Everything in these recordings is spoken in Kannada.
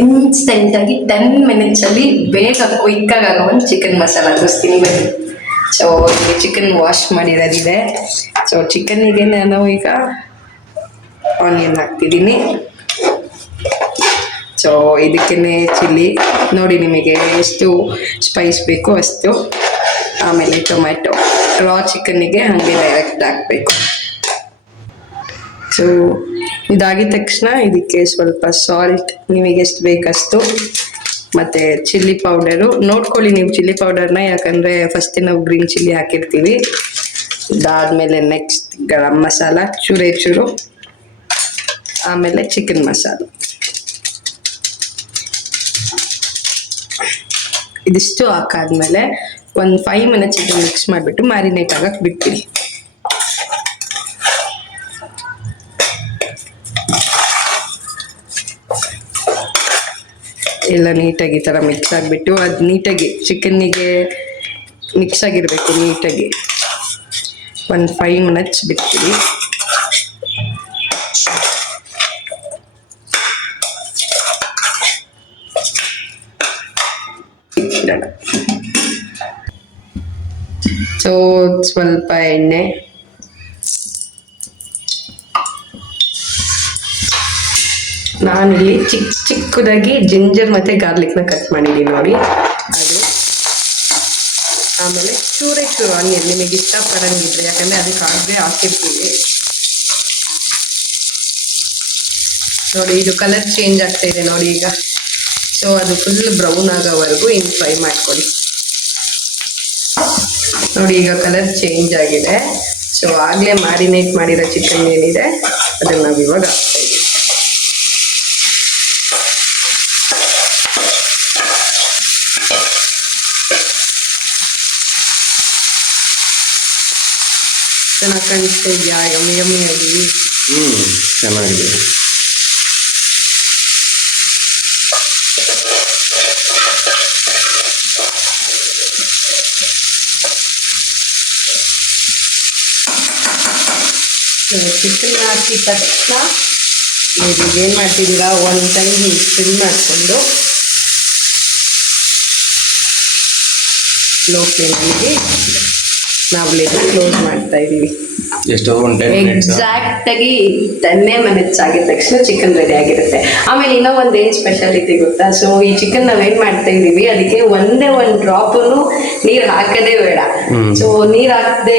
ಇನ್ಸ್ಟೆಂಟಾಗಿ 10 ಮಿನಿಟ್ಸಲ್ಲಿ ಬೇಗ ಕ್ವಿಕ್ಕಾಗಿ ಆಗೋ ಒಂದು ಚಿಕನ್ ಮಸಾಲ ತೋರಿಸ್ತೀನಿ ಬನ್ನಿ. ಸೊ ಇಲ್ಲಿ ಚಿಕನ್ ವಾಶ್ ಮಾಡಿರೋದಿದೆ. ಸೊ ಚಿಕನ್ನಿಗೆ ನಾನು ಈಗ ಆನಿಯನ್ ಹಾಕ್ತಿದ್ದೀನಿ. ಸೊ ಇದಕ್ಕೇ ಚಿಲ್ಲಿ ನೋಡಿ, ನಿಮಗೆ ಎಷ್ಟು ಸ್ಪೈಸ್ ಬೇಕು ಅಷ್ಟು. ಆಮೇಲೆ ಟೊಮ್ಯಾಟೊ, ರಾ ಚಿಕನ್ನಿಗೆ ಹಾಗೆ ಡೈರೆಕ್ಟ್ ಹಾಕಬೇಕು. ಸೊ ಇದಾಗಿದ ತಕ್ಷಣ ಇದಕ್ಕೆ ಸ್ವಲ್ಪ ಸಾಲ್ಟ್ ನಿಮಗೆ ಎಷ್ಟು ಬೇಕಷ್ಟು, ಮತ್ತು ಚಿಲ್ಲಿ ಪೌಡರು ನೋಡ್ಕೊಳ್ಳಿ ನೀವು ಚಿಲ್ಲಿ ಪೌಡರ್ನ, ಯಾಕಂದರೆ ಫಸ್ಟೇ ನಾವು ಗ್ರೀನ್ ಚಿಲ್ಲಿ ಹಾಕಿರ್ತೀವಿ. ಇದಾದಮೇಲೆ ನೆಕ್ಸ್ಟ್ ಗರಂ ಮಸಾಲ ಚೂರು, ಆಮೇಲೆ ಚಿಕನ್ ಮಸಾಲ. ಇದಿಷ್ಟು ಹಾಕಾದ್ಮೇಲೆ ಒಂದು 5 ಮಿನಿಟ್ಸ್ ಇದು ಮಿಕ್ಸ್ ಮಾಡಿಬಿಟ್ಟು ಮ್ಯಾರಿನೇಟ್ ಆಗಕ್ಕೆ ಬಿಟ್ಬಿಡಿ. ಎಲ್ಲ ನೀಟಾಗಿ ಈ ಥರ ಮಿಕ್ಸ್ ಆಗಿಬಿಟ್ಟು ಅದು ನೀಟಾಗಿ ಚಿಕನ್ನಿಗೆ ಮಿಕ್ಸ್ ಆಗಿರಬೇಕು ನೀಟಾಗಿ. ಒಂದು 5 ಮಿನಿಟ್ಸ್ ಬಿಟ್ಬಿಡಿ. ಸೊ ಸ್ವಲ್ಪ ಎಣ್ಣೆ, ನಾನಿಲ್ಲಿ ಚಿಕ್ಕದಾಗಿ ಜಿಂಜರ್ ಮತ್ತು ಗಾರ್ಲಿಕ್ನ ಕಟ್ ಮಾಡಿದ್ದೀನಿ ನೋಡಿ ಅದು. ಆಮೇಲೆ ಚೂರು ಆನಿಯನ್ ನಿಮಗೆ ಇಷ್ಟಪಡಂಗಿದ್ರೆ, ಯಾಕಂದರೆ ಅದಕ್ಕೆ ಆಗದೆ ಹಾಕಿರ್ತೀವಿ ನೋಡಿ. ಇದು ಕಲರ್ ಚೇಂಜ್ ಆಗ್ತಾ ಇದೆ ನೋಡಿ ಈಗ. ಸೊ ಅದು ಫುಲ್ ಬ್ರೌನ್ ಆಗೋವರೆಗೂ ಹಿಂಗೆ ಫ್ರೈ ಮಾಡ್ಕೊಳ್ಳಿ ನೋಡಿ. ಈಗ ಕಲರ್ ಚೇಂಜ್ ಆಗಿದೆ. ಸೊ ಆಗಲೇ ಮ್ಯಾರಿನೇಟ್ ಮಾಡಿರೋ ಚಿಕನ್ ಏನಿದೆ ಅದನ್ನು ನಾವು ಇವಾಗ ಹಾಕ್ತಾ ಇದ್ದೀವಿ. ಚೆನ್ನಾಗಿ ಕಾಣಿಸ್ತಾ ಇದೆಯಾ? ಯಮ್ಮಿಯಾಗಿ ಚೆನ್ನಾಗಿದೆ. ಚಿಕನ್ ಹಾಕಿದ ತಕ್ಷಣ ಏನು ಮಾಡ್ತಿದ್ದೀರಾ, ಒಂದು ಟೈಮ್ ಫಿಲ್ ಮಾಡಿಕೊಂಡು ಲೋ ಫ್ಲೇಮಲ್ಲಿ ನಾವು ಲಿಡ್ನ ಕ್ಲೋಸ್ ಮಾಡ್ತಾ ಇದ್ದೀವಿ. ಎಕ್ಸಾಕ್ಟಾಗಿ 10 ಮಿನಿಟ್ಸ್ ಆಗಿದ ತಕ್ಷಣ ಚಿಕನ್ ರೆಡಿ ಆಗಿರುತ್ತೆ. ಆಮೇಲೆ ಇನ್ನೂ ಒಂದು ಏನು ಸ್ಪೆಷಾಲಿಟಿ ಗೊತ್ತಾ? ಸೊ ಈ ಚಿಕನ್ ನಾವೇನು ಮಾಡ್ತಾ ಇದ್ದೀವಿ, ಅದಕ್ಕೆ ಒಂದೇ ಒಂದು ಡ್ರಾಪು ನೀರು ಹಾಕೋದೇ ಬೇಡ. ಸೊ ನೀರು ಹಾಕದೆ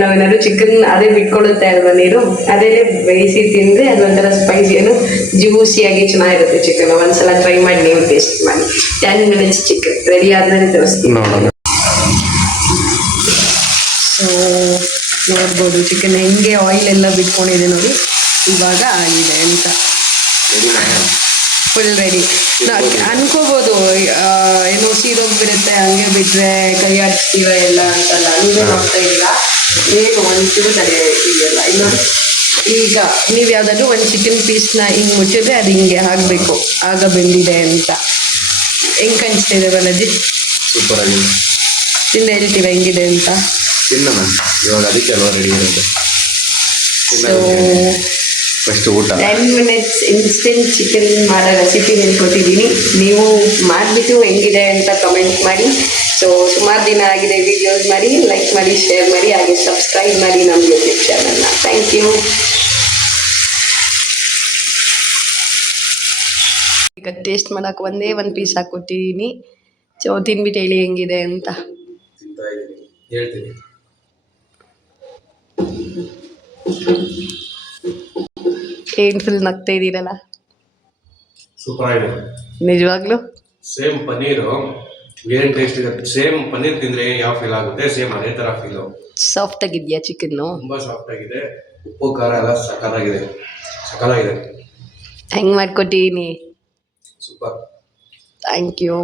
ನಾವೇನಾದ್ರು ಚಿಕನ್ ಅದೇ ಬಿಟ್ಕೊಳ್ಳುತ್ತೆ ಅಲ್ವಾ ನೀರು, ಅದೇ ಬೇಯಿಸಿ ತಿಂದರೆ ಅದೊಂಥರ ಸ್ಪೈಸಿಯನ್ನು ಜ್ಯೂಸಿಯಾಗಿ ಚೆನ್ನಾಗಿರುತ್ತೆ ಚಿಕನ್. ಒಂದ್ಸಲ ಟ್ರೈ ಮಾಡಿ ನೀವು ಟೇಸ್ಟ್ ಮಾಡಿ. 10 ಮಿನಿಟ್ಸ್ ಚಿಕನ್ ರೆಡಿ ಆದ್ಮೇಲೆ ತೋರಿಸ್ತೀನಿ. ಸೊ ನೋಡ್ಬೋದು ಚಿಕನ್ ಹೆಂಗೆ ಆಯಿಲ್ ಎಲ್ಲ ಬಿಟ್ಕೊಂಡಿದೆ ನೋಡಿ. ಇವಾಗ ಆಗಿದೆ ಅಂತ ಫುಲ್ ರೆಡಿ. ಅನ್ಕೋಬೋದು ಏನೋ ಸೀದೋಗ್ಬಿಡುತ್ತೆ ಹಂಗೆ ಬಿಟ್ಟರೆ ಕೈ ಆಡಿಸ್ತೀವ ಎಲ್ಲ ಅಂತಲ್ಲ. ನೀವೇ ನೋಡ್ತಾ ಇಲ್ಲ, ಏನು ಒಂಚೂರು ನಡೆಯಲ್ಲ ಇಲ್ಲ. ಈಗ ನೀವು ಯಾವುದಾದ್ರೂ ಒಂದು ಚಿಕನ್ ಪೀಸ್ನ ಹಿಂಗೆ ಮುಚ್ಚಿದ್ರೆ ಅದು ಹಿಂಗೆ ಆಗಬೇಕು, ಆಗ ಬೆಂದಿದೆ ಅಂತ. ಹೆಂಗೆ ಕಾಣಿಸ್ತಾ ಇದೆ ಬಾಲಾಜಿ? ಸೂಪರ್ ಆಗಿದೆ. ತಿಂದು ಹೇಳ್ತೀರಾ ಹೆಂಗಿದೆ ಅಂತ? ಇವಾಗ ಅದಕ್ಕೆ ಅಲ್ವಾ ರೆಡಿ ಇರುತ್ತೆ. ಫಸ್ಟ್ ಊಟ 10 ಮಿನಿಟ್ಸ್ ಇನ್ಸ್ಟೆಂಟ್ ಚಿಕನ್ ಮಾಡೋ ರೆಸಿಪಿ ಹೇಳ್ಕೊಟ್ಟಿದ್ದೀನಿ. ನೀವು ಮಾಡಿಬಿಟ್ಟು ಹೆಂಗಿದೆ ಅಂತ ಕಮೆಂಟ್ ಮಾಡಿ. ಸೊ ಸುಮಾರು ದಿನ ಆಗಿದೆ ವಿಡಿಯೋಸ್ ಮಾಡಿ, ಲೈಕ್ ಮಾಡಿ, ಶೇರ್ ಮಾಡಿ, ಹಾಗೆ ಸಬ್ಸ್ಕ್ರೈಬ್ ಮಾಡಿ ನಮ್ಮ ಯೂಟ್ಯೂಬ್ ಚಾನಲ್ನ. Thank you. ಈಗ ಟೇಸ್ಟ್ ಮಾಡೋಕೆ ಒಂದೇ ಒಂದು ಪೀಸ್ ಹಾಕ್ಕೊಟ್ಟಿದ್ದೀನಿ. ಸೊ ತಿನ್ಬಿಟ್ಟು ಹೇಳಿ ಹೆಂಗಿದೆ ಅಂತ. ಹೇಳ್ತೀನಿ. ಏನು ಫುಲ್ ನಗ್ತಾ ಇದ್ದೀರಲ್ಲ? ಸೂಪರ್ ಆಗಿದೆ ನಿಜವಾಗ್ಲೂ. ಸೇಮ್ ಪನ್ನೀರು ಏನು ಟೇಸ್ಟ್ ಇದೆ, ಸೇಮ್ ಪನ್ನೀರ್ ತಿಂದರೆ ಯಾವ ಫೀಲ್ ಆಗುತ್ತೆ ಸೇಮ್ ಅದೇ ಥರ ಫೀಲು. ಸಾಫ್ಟ್ ಆಗಿದೆಯಾ ಚಿಕನ್ನು? ತುಂಬ ಸಾಫ್ಟ್ ಆಗಿದೆ. ಉಪ್ಪು ಖಾರ ಎಲ್ಲ ಸಕ್ಕತ್ತಾಗಿದೆ. ಹೆಂಗೆ ಮಾಡ್ಕೊಟ್ಟಿದ್ದೀನಿ? ಸೂಪರ್. Thank you.